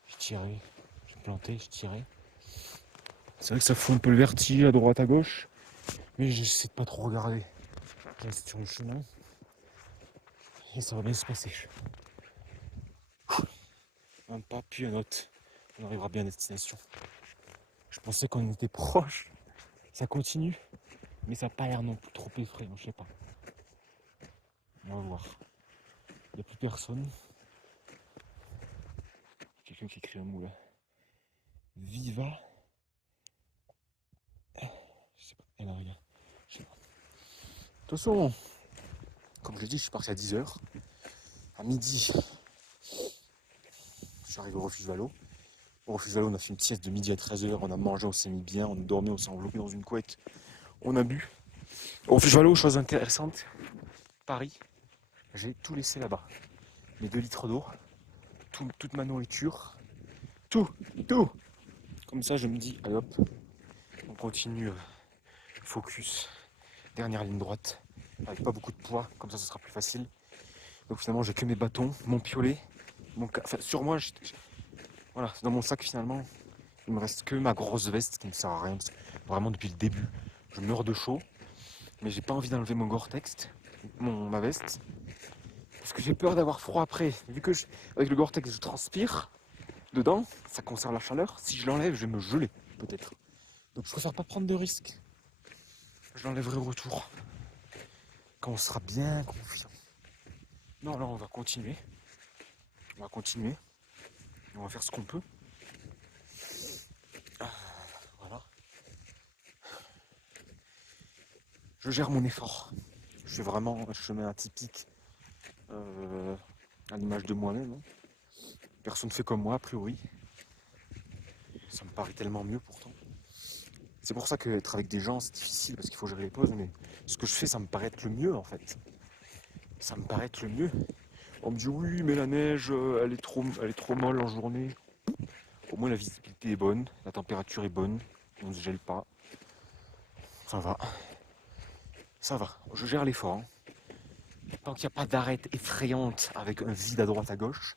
J'ai tiré. J'ai planté, j'ai tiré. C'est vrai que ça fout un peu le vertige à droite à gauche. Mais j'essaie de pas trop regarder. Je reste sur le chemin. Et ça va bien se passer. Un pas, puis un autre. On arrivera bien à destination. Je pensais qu'on était proche. Ça continue. Mais ça n'a pas l'air non plus trop effrayant, je sais pas. On va voir. Il n'y a plus personne. Quelqu'un qui écrit un mot là. Viva. Je sais pas, elle a rien. Je sais pas. De toute façon, comme je l'ai dit, je suis parti à 10h. À midi, je suis arrivé au refuge Valo. Au refuge Valo, on a fait une sieste de midi à 13h. On a mangé, on s'est mis bien, on a dormi, on s'est enveloppé dans une couette. On a bu. Au refuge Valo, chose intéressante, Paris, j'ai tout laissé là-bas. Mes 2 litres d'eau, toute ma nourriture, tout. Comme ça, je me dis, allez hop, on continue, focus, dernière ligne droite, avec pas beaucoup de poids, comme ça, ce sera plus facile. Donc finalement, j'ai que mes bâtons, mon piolet, enfin, sur moi, voilà, dans mon sac finalement, il me reste que ma grosse veste qui ne sert à rien, parce que vraiment depuis le début, je meurs de chaud, mais j'ai pas envie d'enlever mon Gore-Tex, ma veste, parce que j'ai peur d'avoir froid après. Vu que avec le Gore-Tex, je transpire dedans, ça conserve la chaleur. Si je l'enlève, je vais me geler, peut-être. Donc je préfère pas prendre de risques. Je l'enlèverai au retour, quand on sera bien confiant. Non, là, on va continuer. On va continuer. On va faire ce qu'on peut. Voilà. Je gère mon effort. Je fais vraiment un chemin atypique, à l'image de moi-même. Hein. Personne ne fait comme moi, a priori. Ça me paraît tellement mieux pourtant. C'est pour ça qu'être avec des gens, c'est difficile, parce qu'il faut gérer les pauses, mais ce que je fais, ça me paraît être le mieux, en fait. Ça me paraît être le mieux. On me dit oui, mais la neige, elle est trop molle en journée. Au moins la visibilité est bonne, la température est bonne, on ne se gèle pas. Ça va. Ça va. Je gère l'effort. Hein. Tant qu'il n'y a pas d'arête effrayante avec un vide à droite à gauche,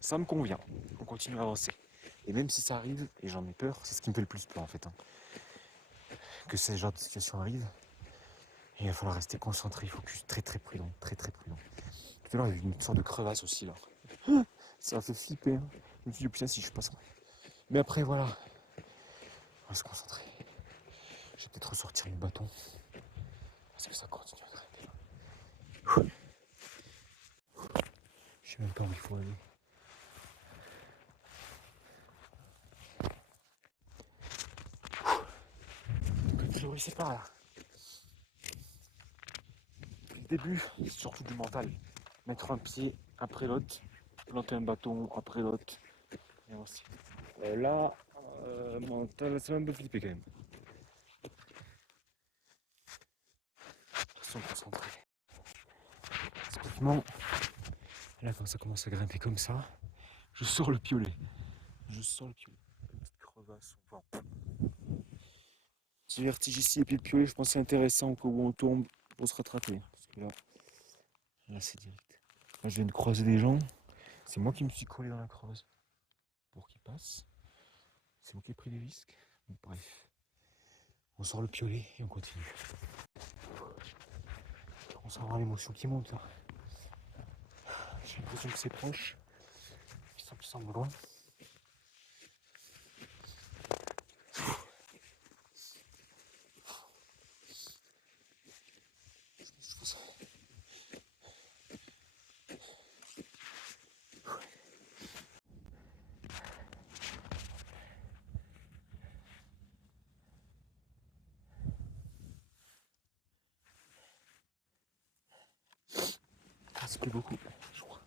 ça me convient. On continue à avancer. Et même si ça arrive, et j'en ai peur, c'est ce qui me fait le plus peur en fait. Hein, que ce genre de situation arrive, et il va falloir rester concentré, focus, très très prudent, très très prudent. Tout à l'heure, il y a eu une sorte de crevasse aussi là. Ça a fait flipper. Hein. Je me suis dit, putain, si je passe. Mais après, voilà, on va se concentrer. Je vais peut-être ressortir mon bâton. Parce que ça continue à grimper. Je sais même pas où il faut aller. A priori, c'est pas là. Le début, c'est surtout du mental. Mettre un pied après l'autre, planter un bâton après l'autre. Et ainsi. Là, mental, ça va un peu flipper quand même. Restons concentrés. Typiquement, là, quand ça commence à grimper comme ça, je sors le piolet. Je sors le piolet. Une petite crevasse au vent. Petit vertige ici et puis le piolet, je pense que c'est intéressant au cas où on tombe pour se rattraper. Parce que là c'est direct. Là, je viens de croiser des gens. C'est moi qui me suis collé dans la creuse pour qu'ils passent. C'est moi qui ai pris des risques. Bon, bref. On sort le piolet et on continue. On sent vraiment l'émotion qui monte là. J'ai l'impression que c'est proche. Qui semble loin. Ça plaît beaucoup, je crois.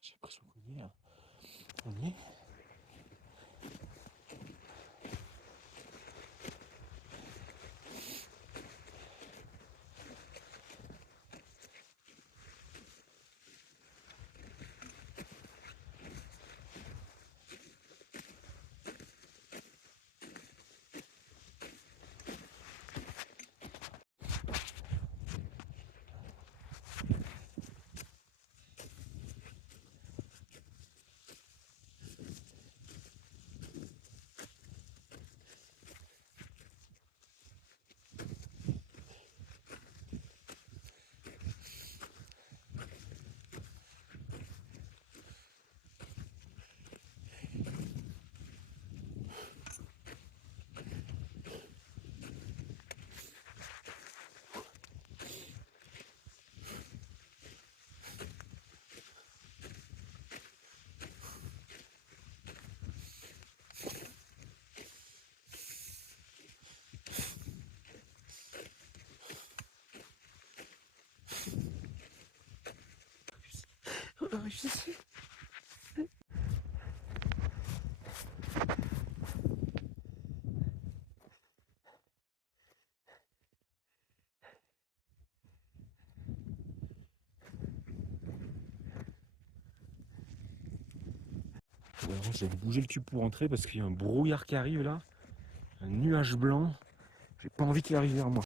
J'ai l'impression qu'on y est. Hein. On y est. réussi ici. J'ai bougé le cul pour rentrer parce qu'il y a un brouillard qui arrive là, un nuage blanc. J'ai pas envie qu'il arrive vers moi.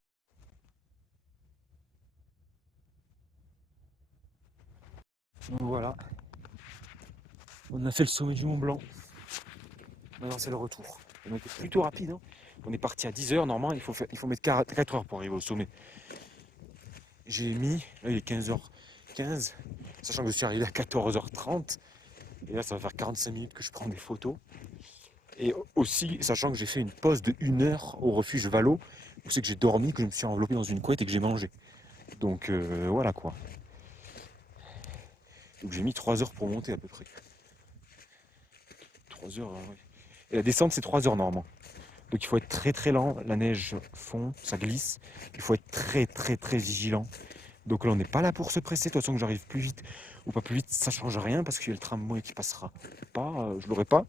Donc voilà, on a fait le sommet du Mont Blanc. Maintenant c'est le retour. On était plutôt rapide. Hein. On est parti à 10 h. Normalement, il faut mettre 4 heures pour arriver au sommet. J'ai mis, là il est 15h15, sachant que je suis arrivé à 14h30. Et là ça va faire 45 minutes que je prends des photos. Et aussi, sachant que j'ai fait une pause de 1 heure au refuge Valo, où c'est que j'ai dormi, que je me suis enveloppé dans une couette et que j'ai mangé. Donc voilà quoi. Donc j'ai mis 3 heures pour monter à peu près. 3 heures, ouais. Et la descente c'est 3 heures normalement. Donc il faut être très très lent, la neige fond, ça glisse. Il faut être très très très vigilant. Donc là on n'est pas là pour se presser, de toute façon que j'arrive plus vite ou pas plus vite, ça change rien parce qu'il y a le tramway qui passera pas, je l'aurai pas.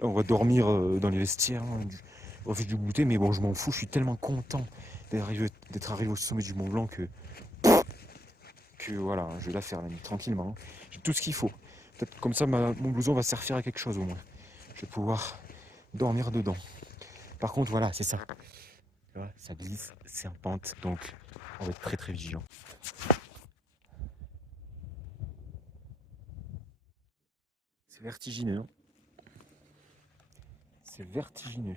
On va dormir dans les vestiaires du refuge du goûter, mais bon je m'en fous, je suis tellement content d'être arrivé au sommet du Mont Blanc que voilà, je vais la faire la nuit tranquillement. J'ai tout ce qu'il faut. Peut-être comme ça mon blouson va servir à quelque chose au moins. Je vais pouvoir dormir dedans. Par contre voilà, c'est ça. Tu vois, ça glisse, c'est en pente, donc on va être très très vigilant. C'est vertigineux. Hein. C'est vertigineux.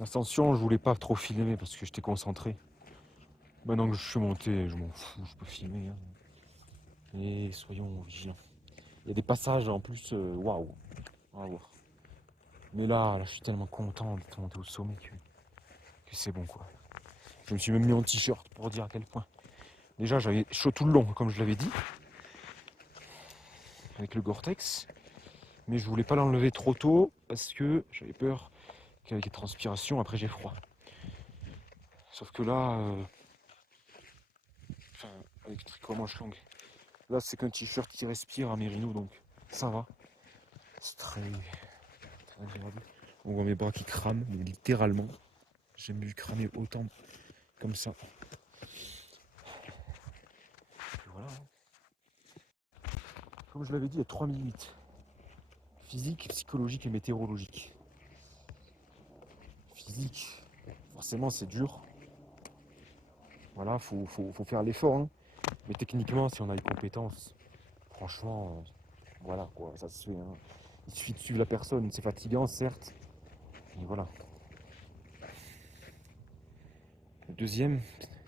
L'ascension, je voulais pas trop filmer parce que j'étais concentré. Maintenant que je suis monté, je m'en fous, je peux filmer. Hein. Et soyons vigilants. Il y a des passages en plus, waouh, on va voir. Mais là, je suis tellement content d'être monté au sommet que c'est bon quoi. Je me suis même mis en t-shirt pour dire à quel point. Déjà, j'avais chaud tout le long, comme je l'avais dit, avec le Gore-Tex. Mais je voulais pas l'enlever trop tôt parce que j'avais peur qu'avec les transpirations, après j'ai froid. Sauf que là, avec le tricot à manches longues, là c'est qu'un t-shirt qui respire à Mérino, donc ça va. C'est très agréable. On voit mes bras qui crament, mais littéralement. J'ai jamais vu cramer autant comme ça. Et voilà. Comme je l'avais dit, il y a 3 limites. Physique, psychologique et météorologique. Physique, forcément c'est dur. Voilà, faut faire l'effort. Hein. Mais techniquement, si on a les compétences, franchement, voilà quoi, ça se fait. Hein. Il suffit de suivre la personne, c'est fatigant certes. Et voilà. Le deuxième,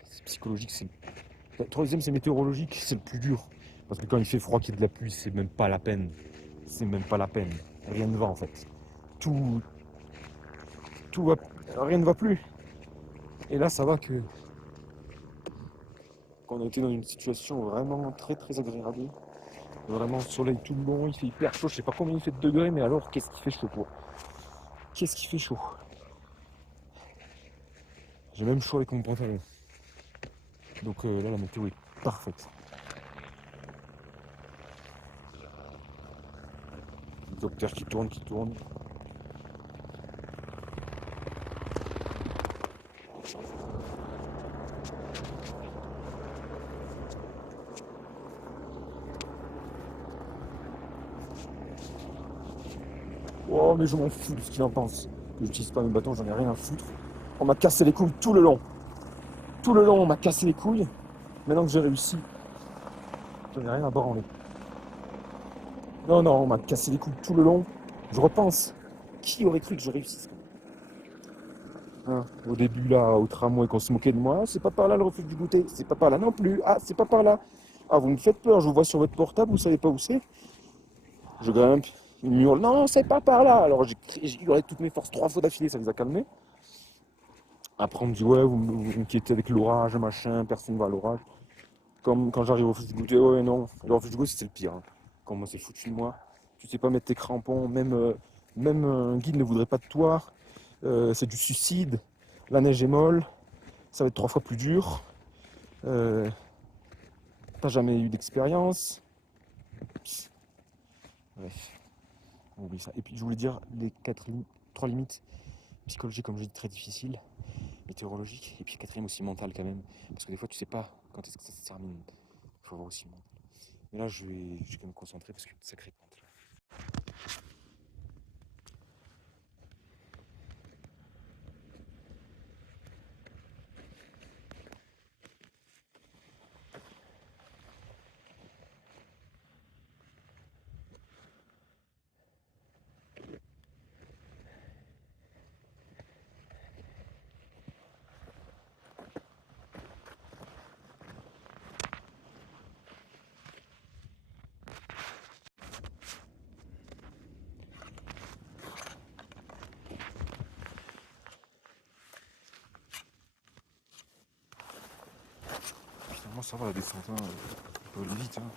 c'est psychologique. Le troisième, c'est météorologique, c'est le plus dur. Parce que quand il fait froid, qu'il y a de la pluie, c'est même pas la peine. C'est même pas la peine. Rien ne va en fait. Tout, tout va, rien ne va plus. Et là, ça va que qu'on a été dans une situation vraiment très très agréable. Vraiment soleil tout le long, il fait hyper chaud. Je sais pas combien il fait de degrés, mais alors qu'est-ce qui fait chaud quoi. Qu'est-ce qui fait chaud. J'ai même chaud avec mon pantalon. Donc là, la météo est parfaite. Le docteur qui tourne, qui tourne. Oh, mais je m'en fous de ce qu'il en pense. Que j'utilise pas mes bâtons, j'en ai rien à foutre. On m'a cassé les couilles tout le long. Tout le long, on m'a cassé les couilles. Maintenant que j'ai réussi, j'en ai rien à branler. Non, non, on m'a cassé les couilles tout le long. Je repense. Qui aurait cru que je réussisse hein, au début, là, au tramway, qu'on se moquait de moi. Ah, c'est pas par là le refuge du goûter. C'est pas par là non plus. Ah, c'est pas par là. Ah, vous me faites peur. Je vous vois sur votre portable, vous savez pas où c'est. Je grimpe. Il me hurle. Non, c'est pas par là. Alors j'ai hurlé toutes mes forces 3 fois d'affilée, ça les a calmés. Après, on me dit, ouais, vous inquiétez avec l'orage, machin, personne ne va à l'orage. Comme quand j'arrive au refuge du goûter, ouais, non. Le refuge du goûter, c'est le pire. Hein. Quand moi, c'est foutu de moi. Tu sais pas mettre tes crampons, même un guide ne voudrait pas de toi. c'est du suicide, la neige est molle, ça va être 3 fois plus dur, euh, t'as jamais eu d'expérience. Bref, on oublie ça. Et puis je voulais dire les 3 limites psychologiques, comme je dis, très difficiles, météorologiques, et puis 4e aussi mentale quand même, parce que des fois tu sais pas quand est-ce que ça se termine, il faut avoir aussi le mental. Mais là je vais quand même me concentrer parce qu'il y a une sacrée pente là. Finalement ça va la descente, hein. On peut aller vite. Hein.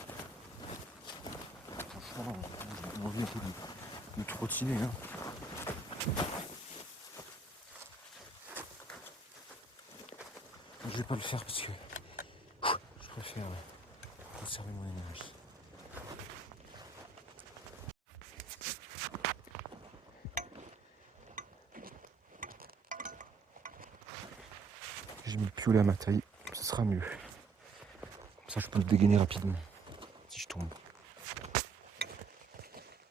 Franchement, j'ai envie un peu de trottiner. Hein. Je vais pas le faire parce que je préfère conserver mon énergie. J'ai mis le piolet à ma taille, ce sera mieux. Comme ça je peux le dégainer rapidement si je tombe.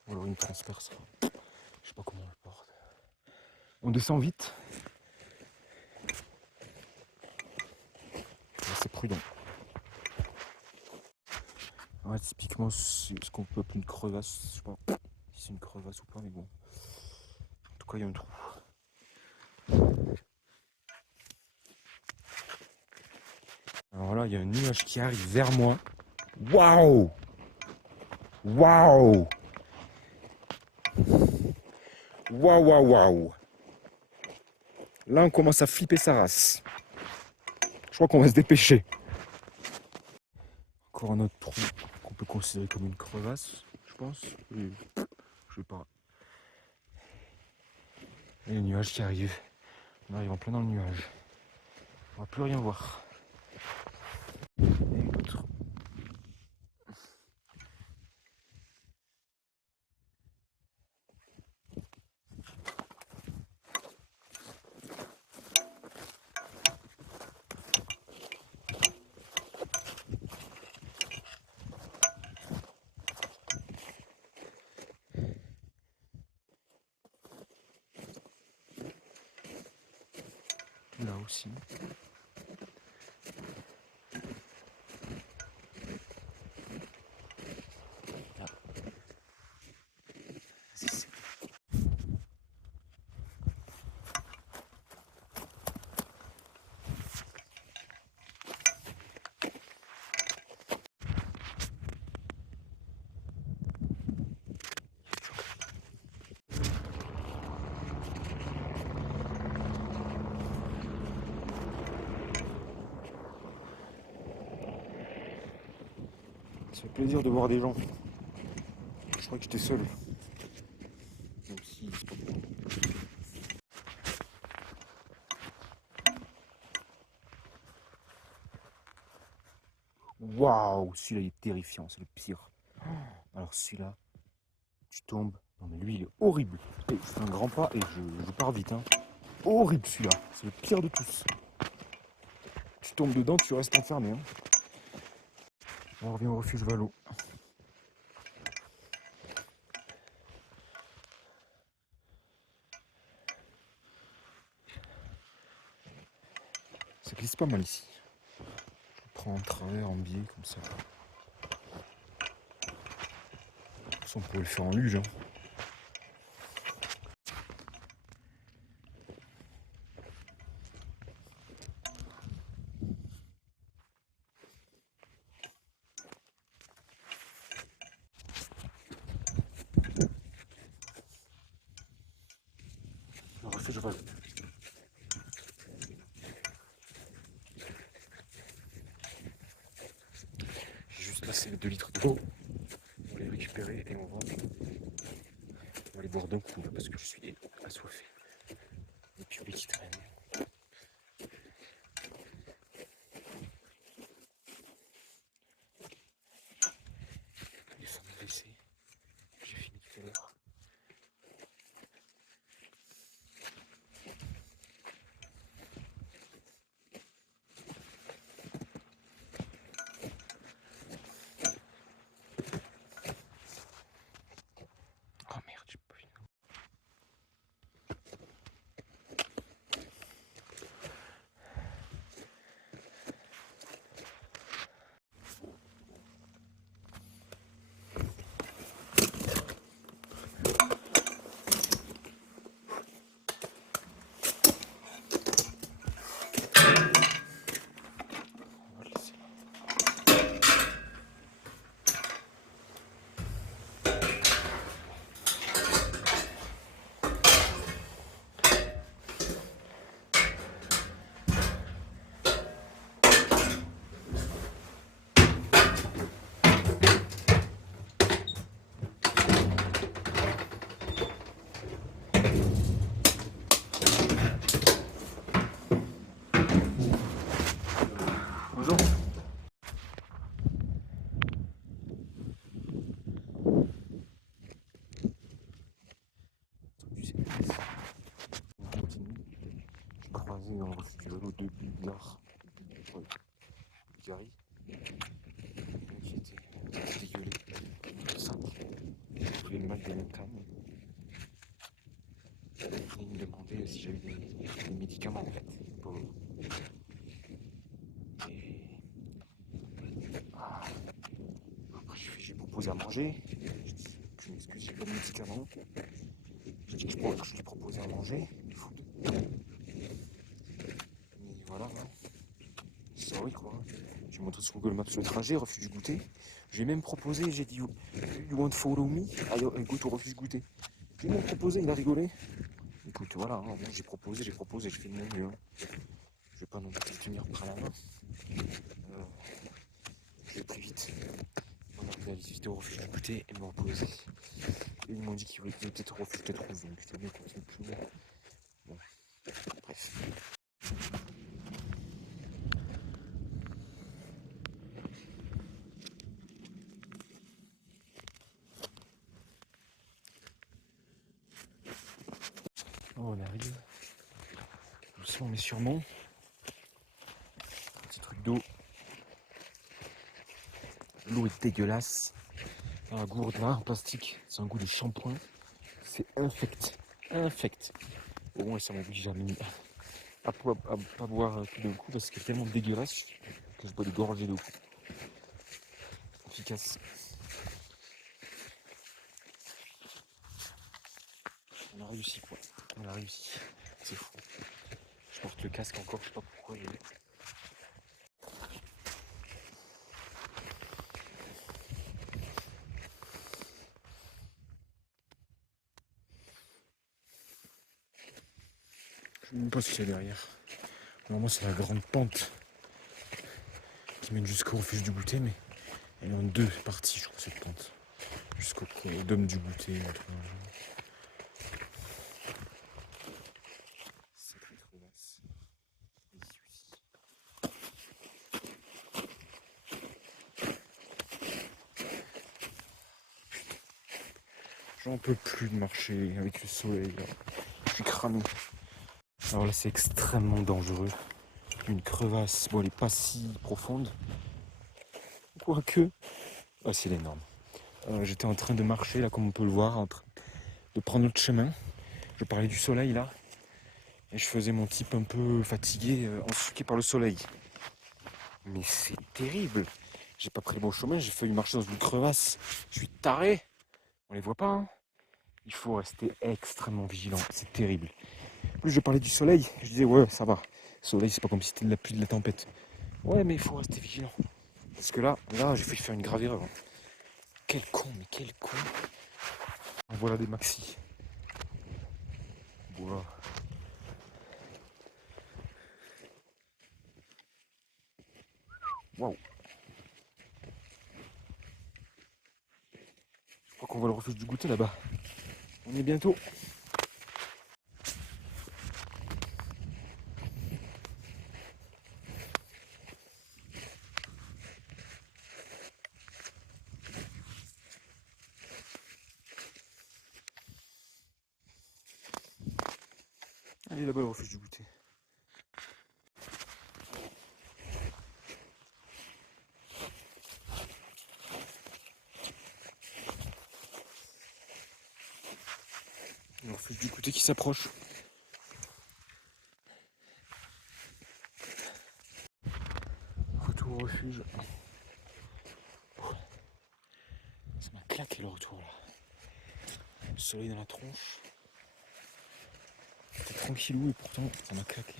Ou alors il me transperce. Je sais pas comment on le porte. On descend vite. C'est prudent. Ouais, typiquement, c'est ce qu'on peut appeler une crevasse. Je sais pas si c'est une crevasse ou pas, mais bon. En tout cas, il y a un trou. Alors là, il y a un nuage qui arrive vers moi. Waouh! Waouh! Waouh, waouh, waouh! Là, on commence à flipper sa race. Je crois qu'on va se dépêcher. Encore un autre trou qu'on peut considérer comme une crevasse, je pense. Et je sais pas. Il y a un nuage qui arrive. On arrive en plein dans le nuage. On va plus rien voir. Et l'autre. Là aussi. Là. Ça fait plaisir de voir des gens. Je crois que j'étais seul. Même si c'est pas bon. Waouh, celui-là il est terrifiant, c'est le pire. Alors celui-là, tu tombes. Non mais lui il est horrible. Et je fais un grand pas et je pars vite. Hein. Horrible celui-là, c'est le pire de tous. Tu tombes dedans, tu restes enfermé. Hein. On revient au refuge Valo. Ça glisse pas mal ici. Je prends en travers, en biais, comme ça. Ça, on pourrait le faire en luge. Hein. Le refuge Valo. J'ai juste passé les 2 litres d'eau. On va les récupérer et on va aller boire d'un coup là, parce que je suis assoiffé. SUV qui traîne. Les fameux WC. J'ai fini tout à l'heure. Oh merde, j'ai pas fini. On va le laisser là. Bonjour. Du CPS. On continue. J'ai croisé dans le refuge du vélo deux billards. Ouais. Gary. Qui était dégueulé. Tout simple. Il voulait le mal des montagnes. Et il me demandait si j'avais des médicaments en fait. Pour... Et... Ah. Après j'ai proposé à manger. J'ai dit, je m'excuse, j'ai pas de médicaments. J'ai dit que je lui proposais à manger. Mais voilà, hein. C'est oui quoi. J'ai montré sur Google Maps le trajet, refuge du goûter. J'ai même proposé, j'ai dit you want to follow me? I go to refuge du goûter. J'ai même proposé, il a rigolé. Écoute, voilà, hein, j'ai proposé, j'ai fait de mon mieux. Hein. Je vais pas non plus tenir par la main. Je vais très vite. On a aller visiter au refuge du goûter et me reposer. Et ils m'ont dit qu'ils voulaient peut-être au refuge peut-être rouge, donc je bien qu'on continue plus loin. Bon, bref. Oh, on arrive. Doucement mais sûrement. Petit truc d'eau. L'eau est dégueulasse. Dans la gourde là, en plastique, c'est un goût de shampoing. C'est infect. Infect. Au moins ça m'oblige à pas boire tout d'un coup parce qu'elle est tellement dégueulasse que je bois des gorgées d'eau. Efficace. On a réussi quoi. On a réussi. C'est fou. Je porte le casque encore, je sais pas pourquoi. Je ne sais même pas ce qu'il y a derrière. Normalement c'est la grande pente qui mène jusqu'au refuge du goûter, mais elle est en deux parties, je crois, cette pente. Jusqu'au dôme du goûter. Sacrée crevasse. Ici aussi. J'en peux plus de marcher avec le soleil là. Je suis cramé. Alors là c'est extrêmement dangereux. Une crevasse, bon elle est pas si profonde. Quoique. Ah si elle est énorme. J'étais en train de marcher là comme on peut le voir, en train de prendre notre chemin. Je parlais du soleil là. Et je faisais mon type un peu fatigué, ensuqué par le soleil. Mais c'est terrible. J'ai pas pris le bon chemin, j'ai failli marcher dans une crevasse. Je suis taré. On les voit pas, hein. Il faut rester extrêmement vigilant, c'est terrible. En plus je parlais du soleil, je disais ouais ça va. Le soleil c'est pas comme si c'était de la pluie, de la tempête. Ouais mais il faut rester vigilant. Parce que là j'ai failli faire une grave erreur. Quel con, mais quel con. Voilà des maxis. Voilà. Waouh. Je crois qu'on va le refuge du goûter là-bas. On y est bientôt. Allez là-bas le refuge du goûter. Le refuge du goûter qui s'approche. Retour au refuge. Ça m'a claqué le retour là. Le soleil dans la tronche. C'était tranquillou et pourtant ça m'a claqué.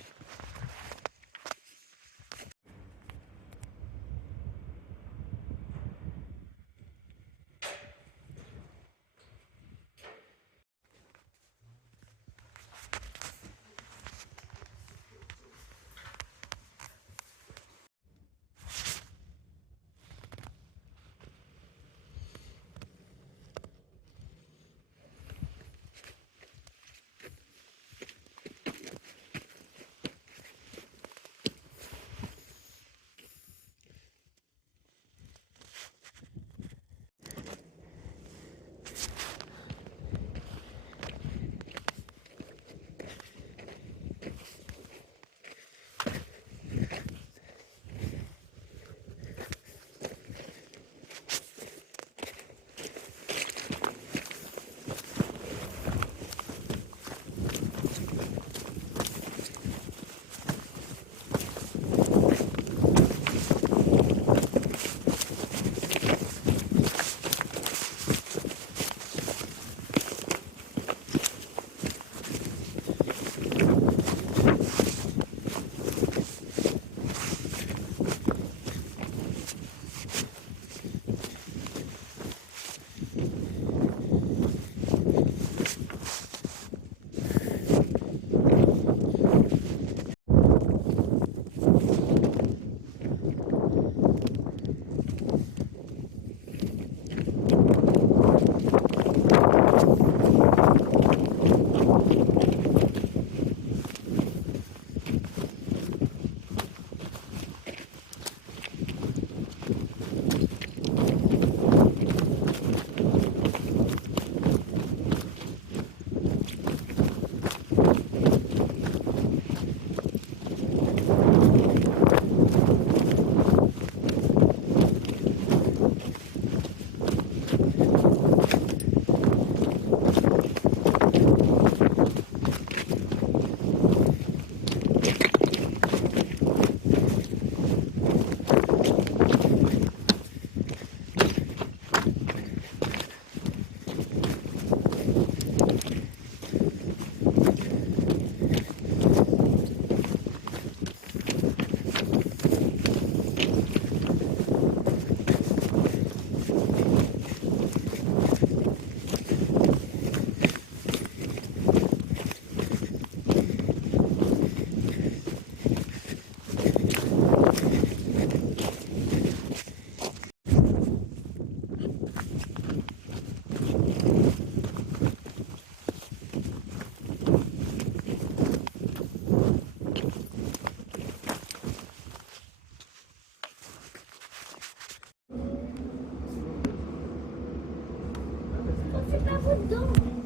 C'est pas vous dedans.